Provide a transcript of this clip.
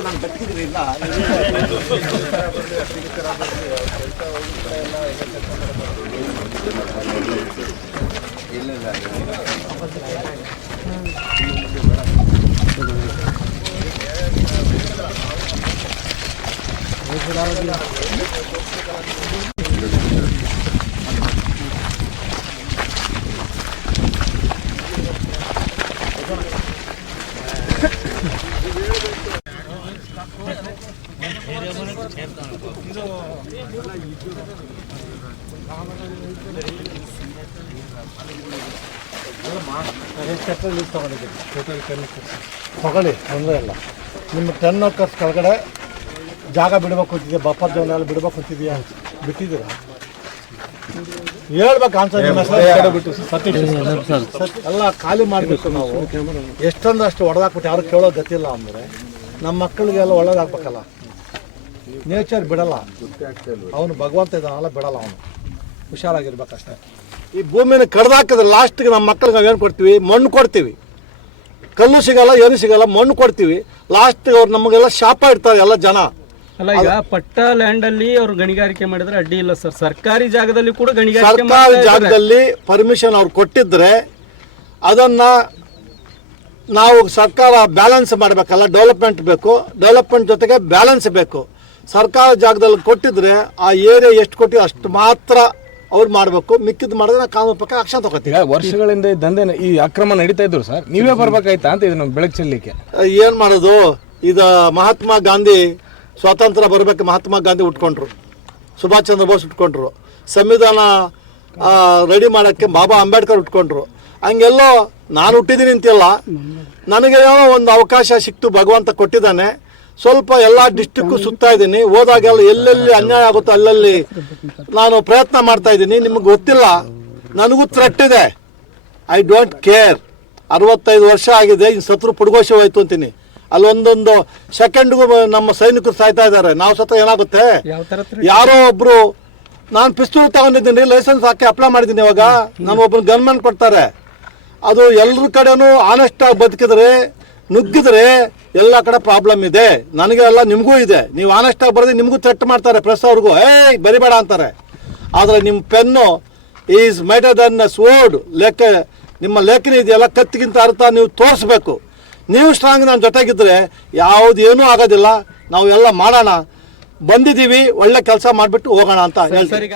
ನಾನು ಬದುಕಿದ್ರಿಲ್ಲ ಇಲ್ಲ ಇಲ್ಲ ತಗೊಳ್ಳಿ ತೊಂದರೆ ಇಲ್ಲ. ನಿಮ್ಮ ಟೆನ್ ವರ್ಕರ್ಸ್ ಕೆಳಗಡೆ ಜಾಗ ಬಿಡ್ಬೇಕು ಅಂತಿದೆ ಬಪ್ಪ ಜೋನಲ್ಲಿ ಬಿಡ್ಬೇಕು ಅಂತಿದೆಯಾ? ಬಿಟ್ಟಿದ್ದೀರಾ? ಹೇಳ್ಬೇಕು ಆನ್ಸರ್ ಸತೀಶ್ ಎಲ್ಲ ಖಾಲಿ ಮಾಡಬೇಕು ನಾವು ಎಷ್ಟೊಂದು ಅಷ್ಟು ಹೊಡೆದಾಕ್ಬಿಟ್ಟು ಯಾರು ಕೇಳೋ ಗತಿಲ್ಲ ಅಂದರೆ ನಮ್ಮ ಮಕ್ಕಳಿಗೆಲ್ಲ ಒಳ್ಳೇದಾಗ್ಬೇಕಲ್ಲ. ನೇಚರ್ ಬಿಡಲ್ಲ. ಅವನು ಭಗವಂತ ಇದ್ದಾನಲ್ಲ ಬಿಡಲ್ಲ ಅವನು. ಹುಷಾರಾಗಿರ್ಬೇಕಷ್ಟೇ. ಈ ಭೂಮಿನ ಕಡ್ದಾಕಿದ್ರೆ ಲಾಸ್ಟ್ಗೆ ನಮ್ಮ ಮಕ್ಕಳಿಗೆ ಏನು ಕೊಡ್ತೀವಿ? ಮಣ್ಣು ಕೊಡ್ತೀವಿ. ಕಲ್ಲು ಸಿಗಲ್ಲ ಏನು ಸಿಗಲ್ಲ ಮಣ್ಣು ಕೊಡ್ತೀವಿ. ಲಾಸ್ಟ್ ಅವ್ರು ನಮಗೆಲ್ಲ ಶಾಪ ಇಡ್ತಾರೆ ಎಲ್ಲ ಜನ. ಅಲ್ಲ ಈಗ ಪಟ್ಟ ಲ್ಯಾಂಡ್ ಅಲ್ಲಿ ಅವ್ರು ಗಣಿಗಾರಿಕೆ ಮಾಡಿದ್ರೆ ಅಡ್ಡಿ ಇಲ್ಲ ಸರ್. ಸರ್ಕಾರಿ ಜಾಗದಲ್ಲಿ ಕೂಡ ಗಣಿಗಾರಿಕೆ ಸರ್ಕಾರಿ ಜಾಗದಲ್ಲಿ ಪರ್ಮಿಷನ್ ಅವ್ರು ಕೊಟ್ಟಿದ್ರೆ ಅದನ್ನ ನಾವು ಸರ್ಕಾರ ಬ್ಯಾಲೆನ್ಸ್ ಮಾಡಬೇಕಲ್ಲ ಡೆವಲಪ್ಮೆಂಟ್ ಬೇಕು. ಡೆವಲಪ್ಮೆಂಟ್ ಜೊತೆಗೆ ಬ್ಯಾಲೆನ್ಸ್ ಬೇಕು. ಸರ್ಕಾರ ಜಾಗದಲ್ಲಿ ಕೊಟ್ಟಿದ್ರೆ ಆ ಏರಿಯಾ ಎಷ್ಟು ಕೊಟ್ಟಿ ಅಷ್ಟು ಮಾತ್ರ ಅವ್ರು ಮಾಡಬೇಕು. ಮಿಕ್ಕಿದ್ದು ಮಾಡಿದ್ರೆ ನಾವು ಕಾನೂನು ಪಕ್ಕ ಆಕ್ಷನ್ ತಗೋತೀವಿ. ಈಗ ವರ್ಷಗಳಿಂದ ಈ ದಂಧೆ ಈ ಅಕ್ರಮ ನಡೀತಾ ಇದ್ರು ಸರ್. ನೀವೇ ಬರ್ಬೇಕಾಯ್ತಾ ಅಂತ ಇದನ್ನ ಬೆಳಕು ಚೆಲ್ಲಿಕ್ಕೆ? ಏನು ಮಾಡೋದು? ಇದು ಮಹಾತ್ಮ ಗಾಂಧಿ ಸ್ವಾತಂತ್ರ್ಯ ಬರಬೇಕು ಮಹಾತ್ಮ ಗಾಂಧಿ ಉಟ್ಕೊಂಡ್ರು. ಸುಭಾಷ್ ಚಂದ್ರ ಬೋಸ್ ಉಟ್ಕೊಂಡ್ರು. ಸಂವಿಧಾನ ರೆಡಿ ಮಾಡೋಕ್ಕೆ ಬಾಬಾ ಅಂಬೇಡ್ಕರ್ ಉಟ್ಕೊಂಡ್ರು. ಹಂಗೆಲ್ಲೋ ನಾನು ಹುಟ್ಟಿದ್ದೀನಿ ಅಂತಿಲ್ಲ ನನಗೆ ಏನೋ ಒಂದು ಅವಕಾಶ ಸಿಕ್ತು ಭಗವಂತ ಕೊಟ್ಟಿದ್ದಾನೆ. ಸ್ವಲ್ಪ ಎಲ್ಲ ಡಿಸ್ಟಿಕ್ಕು ಸುತ್ತಾ ಇದ್ದೀನಿ. ಹೋದಾಗೆಲ್ಲ ಎಲ್ಲೆಲ್ಲಿ ಅನ್ಯಾಯ ಆಗುತ್ತೋ ಅಲ್ಲಲ್ಲಿ ನಾನು ಪ್ರಯತ್ನ ಮಾಡ್ತಾ ಇದ್ದೀನಿ. ನಿಮಗೆ ಗೊತ್ತಿಲ್ಲ. ನನಗೂ ಥ್ರೆಟ್ ಇದೆ. ಐ ಡೋಂಟ್ ಕೇರ್ ಅರವತ್ತೈದು ವರ್ಷ ಆಗಿದೆ. ಇನ್ನು ಸತ್ರು ಪುಡ್ಗೋಶಿ ಹೋಯ್ತು ಅಂತೀನಿ. ಅಲ್ಲೊಂದೊಂದು ಸೆಕೆಂಡ್ಗೂ ನಮ್ಮ ಸೈನಿಕರು ಸಾಯ್ತಾ ಇದ್ದಾರೆ. ನಾವು ಸತ್ರ ಏನಾಗುತ್ತೆ? ಯಾರೋ ಒಬ್ರು ನಾನು ಪಿಸ್ತೂಲ್ ತಗೊಂಡಿದ್ದೀನಿ. ಲೈಸೆನ್ಸ್ ಹಾಕಿ ಅಪ್ಲೈ ಮಾಡಿದ್ದೀನಿ ಇವಾಗ. ನಾನು ಒಬ್ಬನ ಗನ್ಮನ್ ಕೊಡ್ತಾರೆ. ಅದು ಎಲ್ಲರ ಕಡೆನೂ ಆನೆಸ್ಟಾಗಿ ಬದುಕಿದ್ರೆ ನುಗ್ಗಿದ್ರೆ ಎಲ್ಲ ಕಡೆ ಪ್ರಾಬ್ಲಮ್ ಇದೆ. ನನಗೆ ಎಲ್ಲ ನಿಮಗೂ ಇದೆ. ನೀವು ಆನೆಸ್ಟ್ ಆಗಿ ಬರದೆ ನಿಮಗೂ ಥ್ರೆಟ್ ಮಾಡ್ತಾರೆ ಪ್ರೆಸ್ ಅವ್ರಿಗೂ. ಏಯ್ ಬರಿಬೇಡ ಅಂತಾರೆ. ಆದರೆ ನಿಮ್ಮ pen is mightier than sword ಲೆಕ್ಕ ನಿಮ್ಮ ಲೇಖನ ಇದೆಯಲ್ಲ ಕತ್ತಿಗಿಂತ ಅರ್ಥ ನೀವು ತೋರಿಸ್ಬೇಕು. ನೀವು ಸ್ಟ್ರಾಂಗ್ ನನ್ನ ಜೊತೆಗಿದ್ರೆ ಯಾವುದೇನೂ ಏನೂ ಆಗೋದಿಲ್ಲ. ನಾವು ಎಲ್ಲ ಮಾಡೋಣ. ಬಂದಿದ್ದೀವಿ ಒಳ್ಳೆ ಕೆಲಸ ಮಾಡಿಬಿಟ್ಟು ಹೋಗೋಣ ಅಂತ ಹೇಳ್ತಾರೆ